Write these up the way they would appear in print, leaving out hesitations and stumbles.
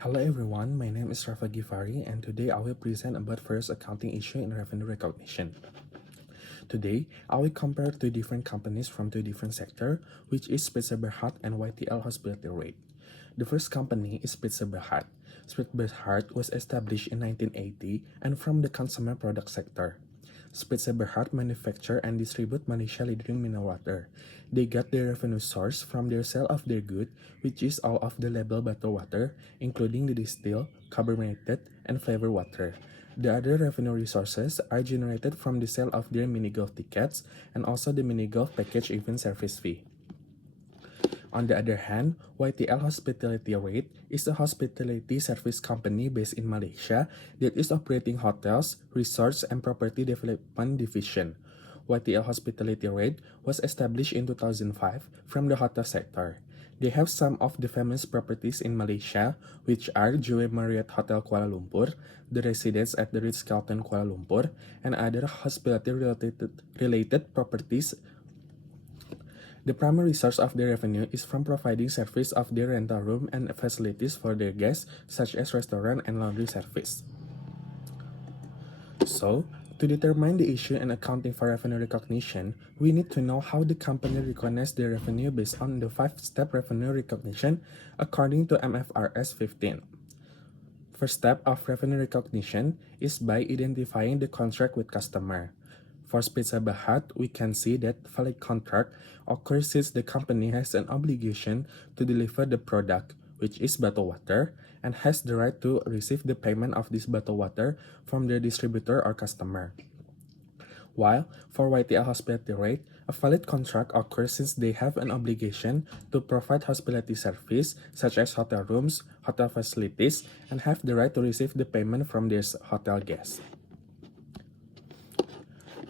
Hello everyone, my name is Revel Ghifari and today I will present about first accounting issue in revenue recognition. Today, I will compare two different companies from two different sectors, which is Pizza Berhad and YTL Hospitality Rate. The first company is Pizza Berhad. Pizza Berhad was established in 1980 and from the consumer product sector. Pizza Berhad manufacture and distribute Malaysia leading mineral water. They got their revenue source from their sale of their good, which is all of the label bottled water, including the distilled, carbonated, and flavored water. The other revenue resources are generated from the sale of their mini golf tickets and also the mini golf package event service fee. On the other hand, YTL Hospitality Rate is a hospitality service company based in Malaysia that is operating hotels, resorts, and property development division. YTL Hospitality Rate was established in 2005 from the hotel sector. They have some of the famous properties in Malaysia, which are Jue Marriott Hotel Kuala Lumpur, the Residence at the Ritz-Carlton Kuala Lumpur, and other hospitality-related properties. The primary source of their revenue is from providing service of their rental room and facilities for their guests, such as restaurant and laundry service. So, to determine the issue and accounting for revenue recognition, we need to know how the company recognizes their revenue based on the 5-step revenue recognition according to MFRS 15. First step of revenue recognition is by identifying the contract with customer. For Pizza Berhad, we can see that valid contract occurs since the company has an obligation to deliver the product, which is bottled water, and has the right to receive the payment of this bottled water from their distributor or customer. While for YTL Hospitality Rate, a valid contract occurs since they have an obligation to provide hospitality service such as hotel rooms, hotel facilities, and have the right to receive the payment from their hotel guests.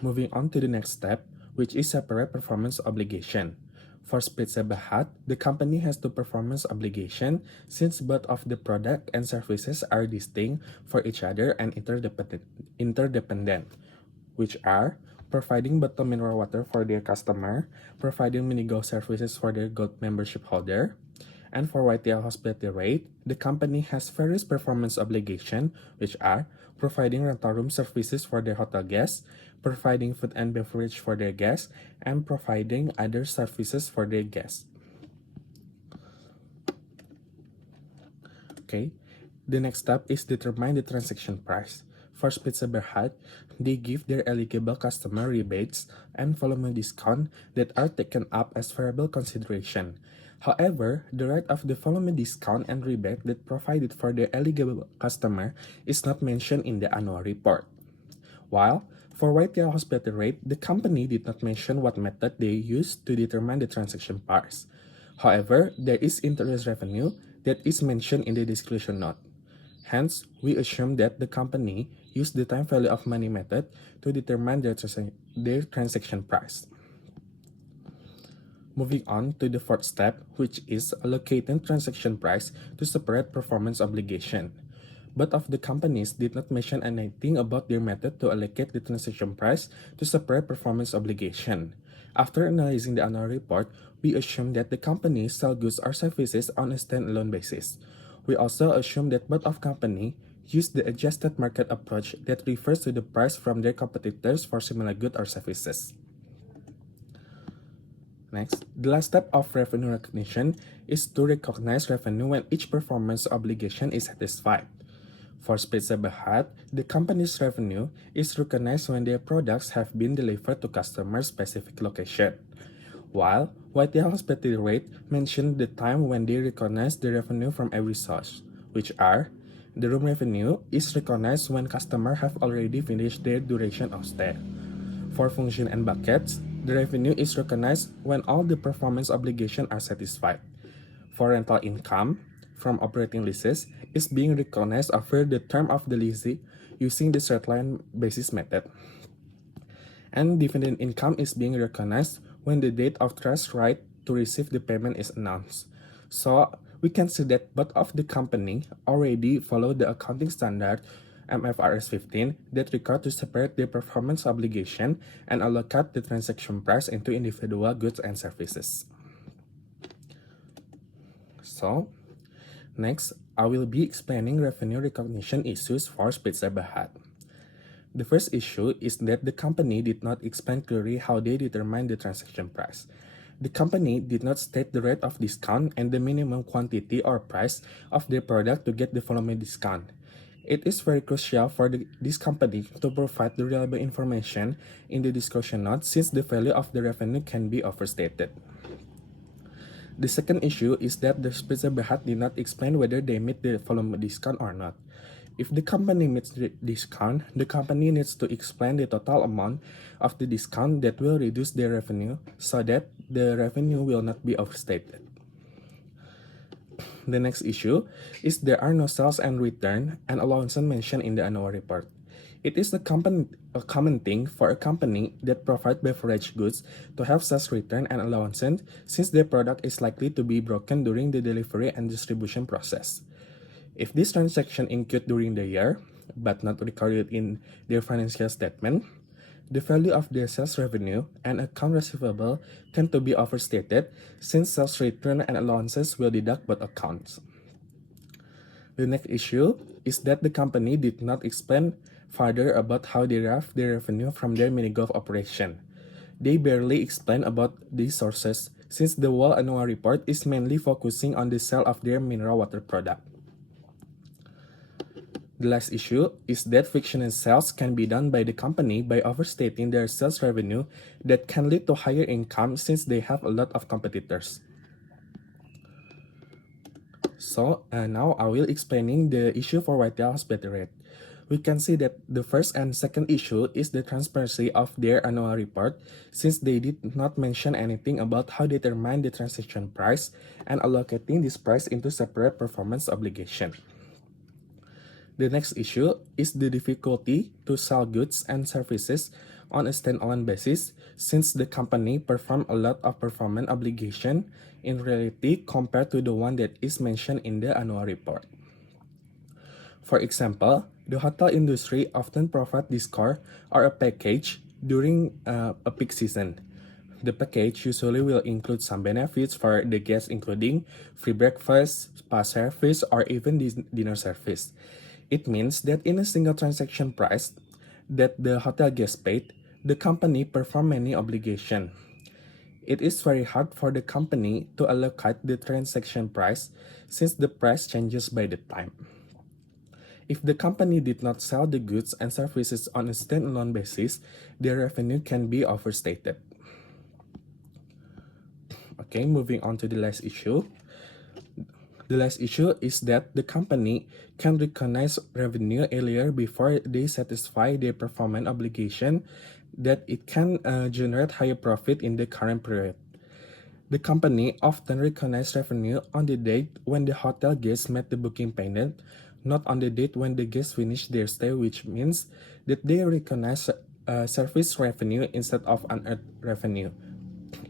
Moving on to the next step, which is separate performance obligation. For Pizza Berhad, the company has two performance obligation since both of the product and services are distinct for each other and interdependent, which are providing bottled mineral water for their customer, providing mini golf services for their gold membership holder. And for YTL Hospitality Rate, the company has various performance obligations, which are providing rental room services for their hotel guests, providing food and beverage for their guests, and providing other services for their guests. Okay, the next step is determine the transaction price. For Pizza Berhad, they give their eligible customer rebates and volume discount that are taken up as variable consideration. However, the rate of the volume discount and rebate that provided for their eligible customer is not mentioned in the annual report. While for YTL Hospitality Rate, the company did not mention what method they used to determine the transaction price. However, there is interest revenue that is mentioned in the disclosure note. Hence, we assume that the company used the time value of money method to determine their transaction price. Moving on to the fourth step, which is allocating transaction price to separate performance obligation. Both of the companies did not mention anything about their method to allocate the transaction price to separate performance obligation. After analyzing the annual report, we assume that the companies sell goods or services on a standalone basis. We also assume that both of companies use the adjusted market approach that refers to the price from their competitors for similar goods or services. Next, the last step of revenue recognition is to recognize revenue when each performance obligation is satisfied. For Pizza Berhad, the company's revenue is recognized when their products have been delivered to customers' specific location, while YTL Hospitality Rate mentioned the time when they recognize the revenue from every source, which are the room revenue is recognized when customers have already finished their duration of stay. For function and buckets, the revenue is recognized when all the performance obligations are satisfied. For rental income from operating leases is being recognized over the term of the lease using the straight line basis method. And dividend income is being recognized when the date of trust right to receive the payment is announced. So we can see that both of the company already follow the accounting standard MFRS 15 that require to separate their performance obligation and allocate the transaction price into individual goods and services. So, next, I will be explaining revenue recognition issues for Pizza Hut. The first issue is that the company did not explain clearly how they determine the transaction price. The company did not state the rate of discount and the minimum quantity or price of their product to get the volume discount. It is very crucial for this company to provide the reliable information in the discussion note since the value of the revenue can be overstated. The second issue is that the Pizza Hut did not explain whether they meet the volume discount or not. If the company meets the discount, the company needs to explain the total amount of the discount that will reduce their revenue so that the revenue will not be overstated. The next issue is there are no sales and return and allowances mentioned in the annual report. It is a common thing for a company that provides beverage goods to have sales return and allowances since their product is likely to be broken during the delivery and distribution process. If this transaction incurred during the year, but not recorded in their financial statement, the value of their sales revenue and account receivable tend to be overstated since sales return and allowances will deduct both accounts. The next issue is that the company did not explain further about how they derive their revenue from their mini-golf operation. They barely explain about these sources since the whole annual report is mainly focusing on the sale of their mineral water product. The last issue is that frictional sales can be done by the company by overstating their sales revenue that can lead to higher income since they have a lot of competitors. So now I will explaining the issue for retail hospitality. We can see that the first and second issue is the transparency of their annual report since they did not mention anything about how they determine the transaction price and allocating this price into separate performance obligation. The next issue is the difficulty to sell goods and services on a standalone basis since the company performed a lot of performance obligation in reality compared to the one that is mentioned in the annual report. For example, the hotel industry often provides discount or a package during a peak season. The package usually will include some benefits for the guests including free breakfast, spa service, or even dinner service. It means that in a single transaction price that the hotel guest paid, the company performed many obligations. It is very hard for the company to allocate the transaction price since the price changes by the time. If the company did not sell the goods and services on a standalone basis, their revenue can be overstated. Okay, moving on to the last issue. The last issue is that the company can recognize revenue earlier before they satisfy their performance obligation that it can generate higher profit in the current period. The company often recognizes revenue on the date when the hotel guests met the booking payment, not on the date when the guests finish their stay, which means that they recognize service revenue instead of unearned revenue.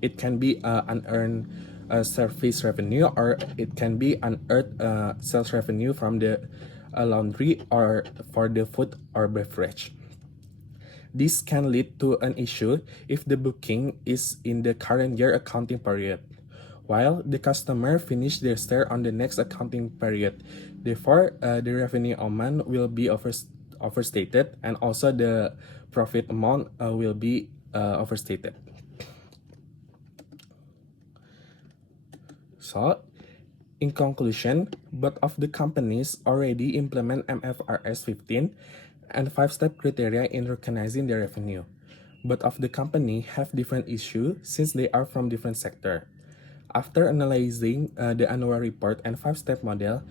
It can be unearned service revenue, or it can be unearned sales revenue from the laundry or for the food or beverage. This can lead to an issue if the booking is in the current year accounting period, while the customer finished their stay on the next accounting period. Therefore, the revenue amount will be overstated, and also the profit amount will be overstated. So, in conclusion, both of the companies already implement MFRS 15 and 5-step criteria in recognizing their revenue. Both of the company have different issues since they are from different sectors. After analyzing the annual report and 5-step model,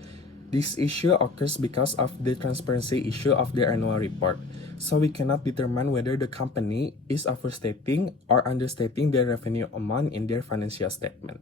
this issue occurs because of the transparency issue of their annual report. So we cannot determine whether the company is overstating or understating their revenue amount in their financial statement.